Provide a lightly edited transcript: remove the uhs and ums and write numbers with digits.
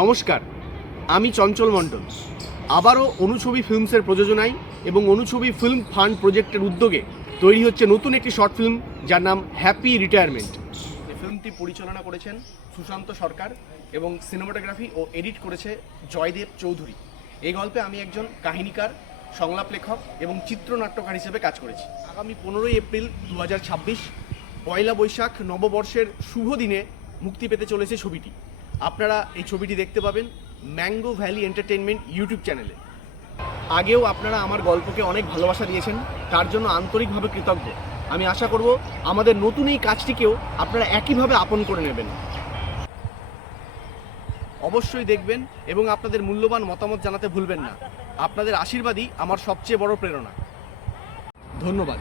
নমস্কার, আমি চঞ্চল মণ্ডল। আবারও অনুছবি ফিল্মসের প্রযোজনায় এবং অনুছবি ফিল্ম ফান্ড প্রজেক্টের উদ্যোগে তৈরি হচ্ছে নতুন একটি শর্ট ফিল্ম, যার নাম হ্যাপি রিটায়ারমেন্ট। এই ফিল্মটি পরিচালনা করেছেন সুশান্ত সরকার এবং সিনেমাটোগ্রাফি ও এডিট করেছে জয়দেব চৌধুরী। এই গল্পে আমি একজন কাহিনীকার, সংলাপ লেখক এবং চিত্রনাট্যকার হিসেবে কাজ করেছি। আগামী 15ই এপ্রিল 2026 পয়লা বৈশাখ নববর্ষের শুভ দিনে মুক্তি পেতে চলেছে ছবিটি। আপনারা এই ছবিটি দেখতে পাবেন ম্যাঙ্গো ভ্যালি এন্টারটেইনমেন্ট ইউটিউব চ্যানেলে। আগেও আপনারা আমার গল্পকে অনেক ভালোবাসা দিয়েছেন, তার জন্য আন্তরিকভাবে কৃতজ্ঞ। আমি আশা করব আমাদের নতুন এই কাজটিকেও আপনারা একইভাবে আপন করে নেবেন। অবশ্যই দেখবেন এবং আপনাদের মূল্যবান মতামত জানাতে ভুলবেন না। আপনাদের আশীর্বাদই আমার সবচেয়ে বড় প্রেরণা। ধন্যবাদ।